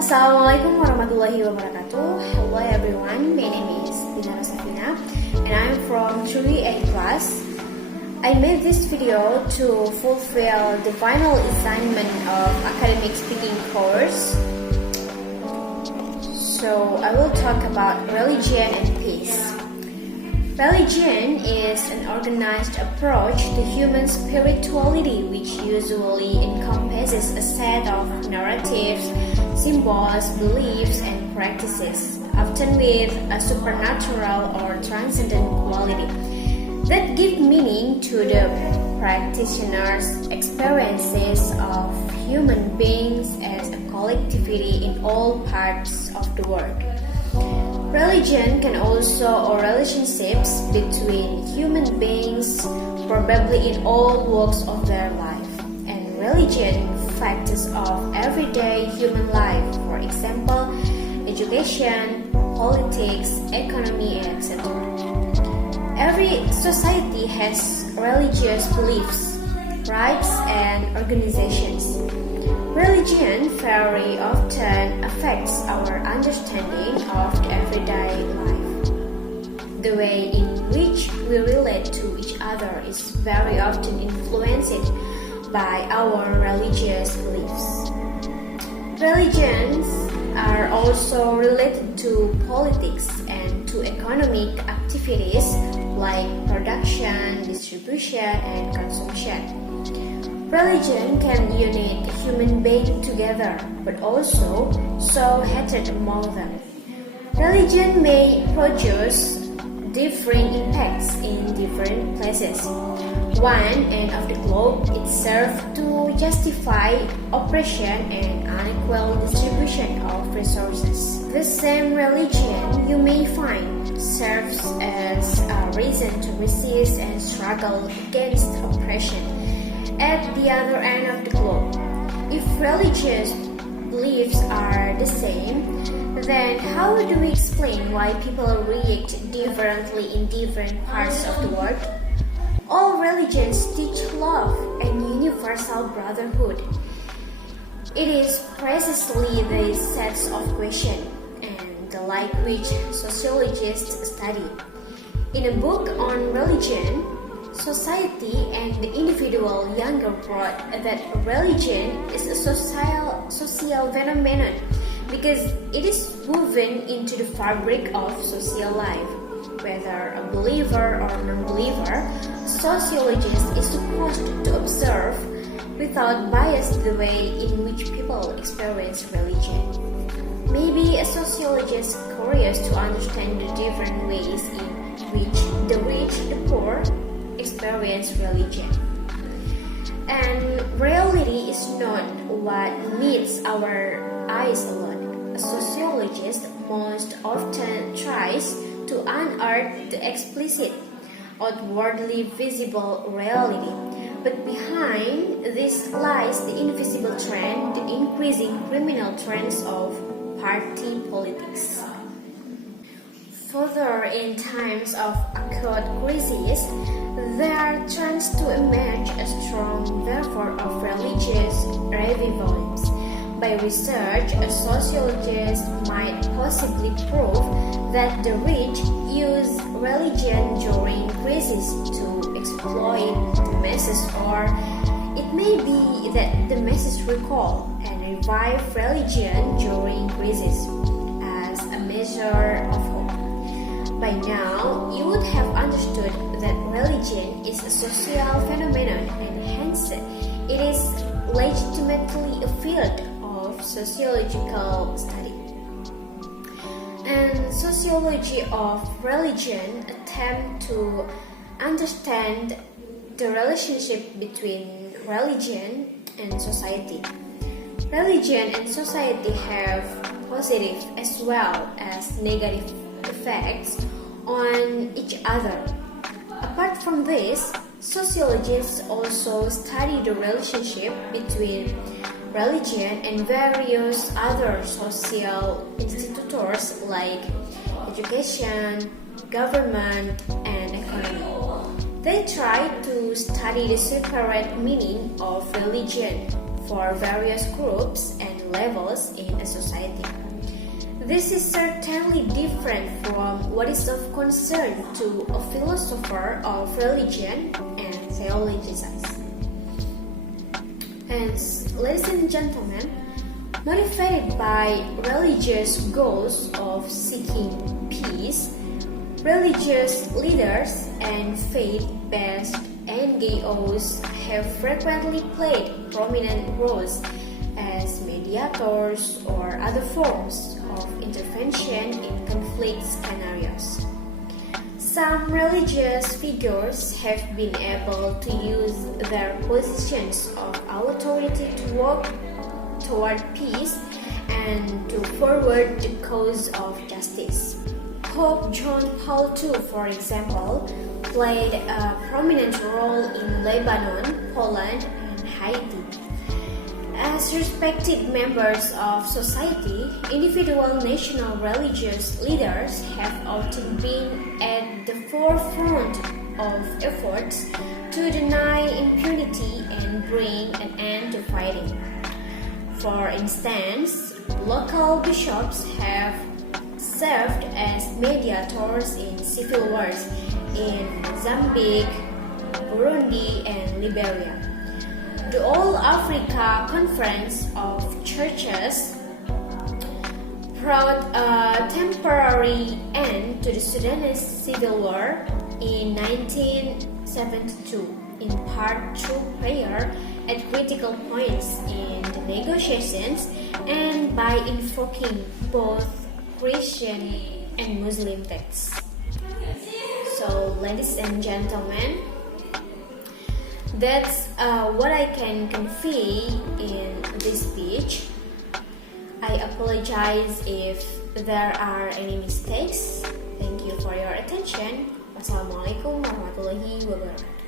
Assalamualaikum warahmatullahi wabarakatuh. Hello everyone, my name is Dinara Safina and I'm from 3A class. I made this video to fulfill the final assignment of academic speaking course. So I will talk about religion and peace. Religion is an organized approach to human spirituality which usually encompasses a set of narratives, symbols, beliefs, and practices, often with a supernatural or transcendent quality, that give meaning to the practitioner's experiences of human beings as a collectivity in all parts of the world. Religion can also, or relationships between human beings, probably in all walks of their life, and religion factors of everyday human life, for example, education, politics, economy, etc. Every society has religious beliefs, rites, and organizations. Religion very often affects our understanding of the everyday life. The way in which we relate to each other is very often influenced by our religious beliefs. Religions are also related to politics and to economic activities like production, distribution, and consumption. Religion can unite human beings together, but also sow hatred among them. Religion may produce differing impacts in different places. One end of the globe, it serves to justify oppression and unequal distribution of resources. The same religion you may find serves as a reason to resist and struggle against oppression at the other end of the globe. If religious beliefs are the same, then how do we explain why people react differently in different parts of the world? All religions teach love and universal brotherhood. It is precisely these sets of questions and the like which sociologists study. In a book on religion, Society and the Individual, Younger wrote that religion is a social phenomenon because it is woven into the fabric of social life. Whether a believer or non-believer, a sociologist is supposed to observe without bias the way in which people experience religion. Maybe a sociologist is curious to understand the different ways in which the rich, the poor, experience religion. And reality is not what meets our eyes alone. A sociologist most often tries to unearth the explicit, outwardly visible reality. But behind this lies the invisible trend, the increasing criminal trends of party politics. Further, in times of acute crisis, there tends to emerge a strong fervor of religious revivalism. By research, a sociologist might possibly prove that the rich use religion during crisis to exploit the masses, or it may be that the masses recall and revive religion during crisis as a measure of hope. By now, you would have understood that religion is a social phenomenon and hence it is legitimately a field of sociological study. And sociology of religion attempt to understand the relationship between religion and society. Religion and society have positive as well as negative effects on each other. Apart from this, sociologists also study the relationship between religion and various other social institutions like education, government, and economy. They try to study the separate meaning of religion for various groups and levels in a society. This is certainly different from what is of concern to a philosopher of religion and theologians. Hence, ladies and gentlemen, motivated by religious goals of seeking peace, religious leaders and faith-based NGOs have frequently played prominent roles as mediators or other forms of intervention in conflict scenarios. Some religious figures have been able to use their positions of authority to work toward peace and to forward the cause of justice. Pope John Paul II, for example, played a prominent role in Lebanon, Poland, and Haiti. As respected members of society, individual national religious leaders have often been at the forefront of efforts to deny impunity and bring an end to fighting. For instance, local bishops have served as mediators in civil wars in Mozambique, Burundi, and Liberia. The All Africa Conference of Churches brought a temporary end to the Sudanese civil war in 1972, in part through prayer at critical points in the negotiations and by invoking both Christian and Muslim texts. So, ladies and gentlemen, that's what I can convey in this speech. I apologize if there are any mistakes. Thank you for your attention. Wassalamualaikum warahmatullahi wabarakatuh.